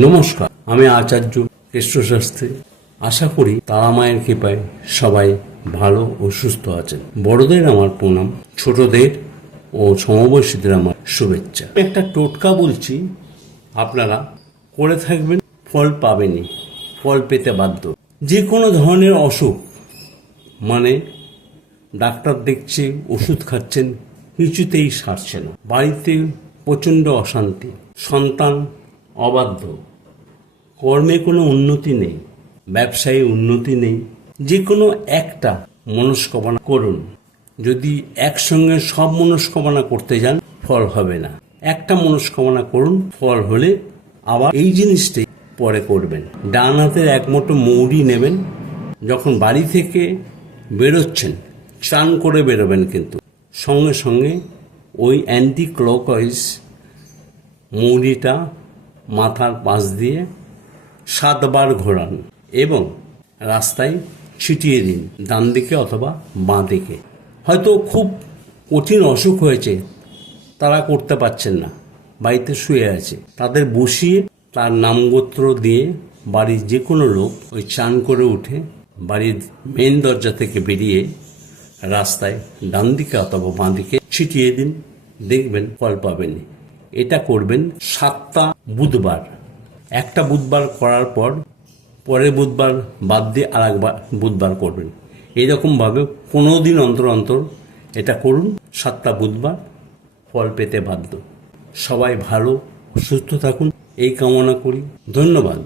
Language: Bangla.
নমস্কার, আমি আচার্য কৃষ্ণশাস্ত্রী। আশা করি তারা মায়ের কৃপায় সবাই ভালো ও সুস্থ আছেন। বড়দের আমার প্রণাম, ছোটদের ও সমবয়সীদের আমার শুভেচ্ছা। একটা টোটকা বলছি, আপনারা করে থাকবেন, ফল পাবেনই, ফল পেতে বাধ্য। যে কোনো ধরনের অসুখ, মানে ডাক্তার দেখছে, ওষুধ খাচ্ছেন, কিছুতেই সারছে না, বাড়িতে প্রচণ্ড অশান্তি, সন্তান অবাধ্য, কর্মে কোনো উন্নতি নেই, ব্যবসায় উন্নতি নেই, যে কোনো একটা মনস্কামনা করুন। যদি একসঙ্গে সব মনস্কামনা করতে যান, ফল হবে না। একটা মনস্কামনা করুন, ফল হলে আবার এই জিনিসটাই পরে করবেন। ডান হাতের এক মুঠো মৌরি নেবেন, যখন বাড়ি থেকে বেরোচ্ছেন চান করে বেরোবেন, কিন্তু সঙ্গে সঙ্গে ওই অ্যান্টি ক্লকওয়াইজ মৌরিটা মাথার পাশ দিয়ে 7 বার ঘোরান এবং রাস্তায় ছিটিয়ে দিন, ডান দিকে অথবা বাঁ দিকে। হয়তো খুব কঠিন অসুখ হয়েছে, তারা করতে পারছেন না, বাড়িতে শুয়ে আছে, তাদের বসিয়ে তার নামগোত্র দিয়ে বাড়ির যে কোনো লোক ওই চান করে উঠে বাড়ির মেন দরজা থেকে বেরিয়ে রাস্তায় ডান দিকে অথবা বাঁ দিকে ছিটিয়ে দিন, দেখবেন ফল পাবেন। এটা করবেন 7টা বুধবার। একটা বুধবার করার পর পরের বুধবার বাদ দিয়ে আর একবার বুধবার করবেন। এইরকমভাবে 15 দিন অন্তর অন্তর এটা করুন, 7টা বুধবার, ফল পেতে বাধ্য। সবাই ভালো সুস্থ থাকুন এই কামনা করি। ধন্যবাদ।